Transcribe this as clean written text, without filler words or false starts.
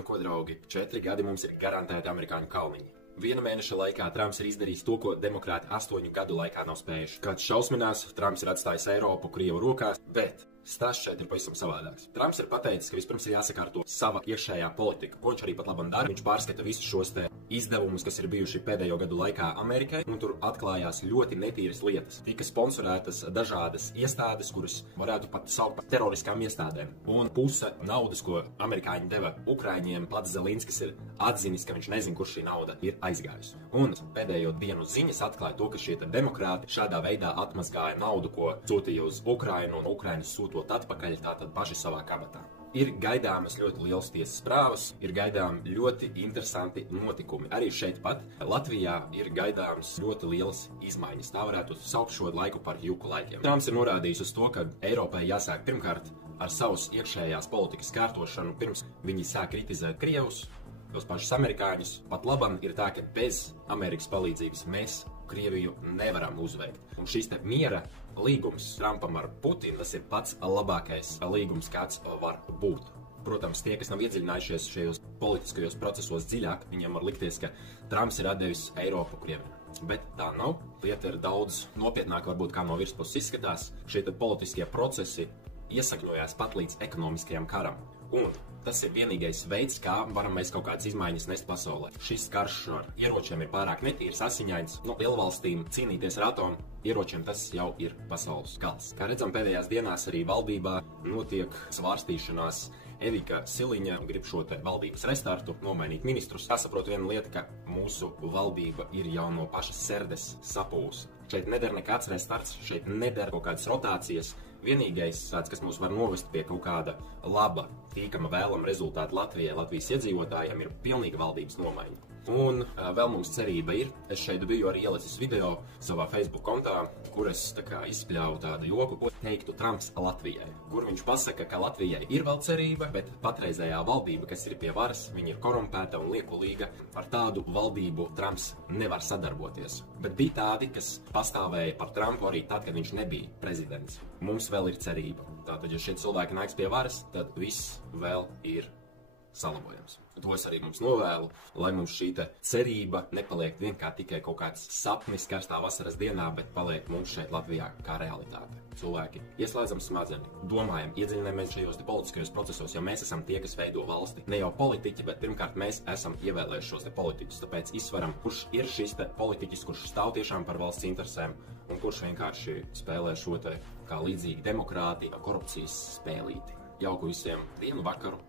Nu ko, draugi, 4 gadi mums ir garantēti amerikāņu kalniņi. Viena mēneša laikā Trumps ir izdarījis to, ko demokrāti 8 gadu laikā nav spējuši. Kāds šausminās, Trumps ir atstājis Eiropu Krievu rokās, bet stāsts šeit ir pavisam savādāks. Trumps ir pateicis, ka vispirms ir jāsakārto sava iekšējā politika, ko viņš arī pat labam dara. Viņš pārskata visus šos te izdevumus, kas ir bijuši pēdējo gadu laikā Amerikai, un tur atklājās ļoti netīras lietas. Tika sponsorētas dažādas iestādes, kuras varētu pat saukt par teroriskām iestādēm. Un puse naudas, ko amerikāņi deva Ukraiņiem, pats Zelinskis ir atzinis, ka viņš nezin, kur šī nauda ir aizgājusi. Un pēdējo dienu ziņas atklāja to, ka šie demokrāti šādā veidā atmazgāja naudu, ko sūtīja uz Ukrainu, un Ukraiņas sūtot atpakaļ tātad paši savā kabatā. Ir gaidāmas ļoti liels tiesas prāvas, ir gaidāmi ļoti interesanti notikumi. Arī šeit pat Latvijā ir gaidāmas ļoti lielas izmaiņas. Tā varētu saukt šo laiku par juku laikiem. Trumps ir norādījis uz to, ka Eiropai jāsāk pirmkārt ar savas iekšējās politikas kārtošanu, pirms viņi sāk kritizēt Krievus, tos pašus amerikāņus. Pat labam ir tā, ka bez Amerikas palīdzības mēs Krieviju nevaram uzveikt. Un šis te miera līgums Trumpam ar Putinu, tas ir pats labākais līgums, kāds var būt. Protams, tie, kas nav iedziļinājušies šajos politiskajos procesos dziļāk, viņiem var likties, ka Trumps ir atdevis Eiropu Krievijai. Bet tā nav. Lieta ir daudz nopietnāk, varbūt kā no virspuses izskatās. Šie politiskie procesi iesakņojās pat līdz ekonomiskajam karam. Un tas ir vienīgais veids, kā varam mēs kaut kādas izmaiņas nest pasaulē. Šis karš ar ieročiem ir pārāk netīrs, asiņains. No lielvalstīm cīnīties ar atomu ieročiem, tas jau ir pasaules gals. Kā redzam, pēdējās dienās arī valdībā notiek svārstīšanās. Evika Siliņa grib šo te valdības restartu, nomainīt ministrus. Jāsaprot viena lieta, ka mūsu valdība ir jau no pašas serdes sapūs. Šeit neder nekāds restarts, šeit neder kaut kādas rotācijas. Vienīgais, kas mūs var novest pie kaut kāda laba, tīkama vēlama rezultāta Latvijai, Latvijas iedzīvotājiem, ir pilnīga valdības nomaiņa. Un vēl mums cerība ir. Es šeit biju arī ielicis video savā Facebook kontā, kur es izspļāvu tādu joku, ko teiktu Trumps Latvijai. Kur viņš pasaka, ka Latvijai ir vēl cerība, bet patreizējā valdība, kas ir pie varas, viņa ir korumpēta un liekulīga. Ar tādu valdību Trumps nevar sadarboties. Bet bija tādi, kas pastāvēja par Trumpu arī tad, kad viņš nebija prezidents. Mums vēl ir cerība. Tātad, ja šie cilvēki nāks pie varas, tad viss vēl ir salabojams. To es arī mums novēlu, lai mums šī cerība nepaliek vienkārši tikai kaut kāds sapnis karstā vasaras dienā, bet paliek mums šeit Latvijā kā realitāte. Cilvēki ieslēdzam smadzeni, domājam, iedziļināmies šajos politiskajos procesos, jo mēs esam tie, kas veido valsti. Ne jau politiķi, bet pirmkārt mēs esam ievēlējuši šos politiķus, tāpēc izsveram, kurš ir šis politiķis, kurš stāv tiešām par valsts interesēm un kurš vienkārši spēlē šo kā līdzīgi demokrātiju, korupcijas spēlīti. Jauku visiem dienu, vakaru!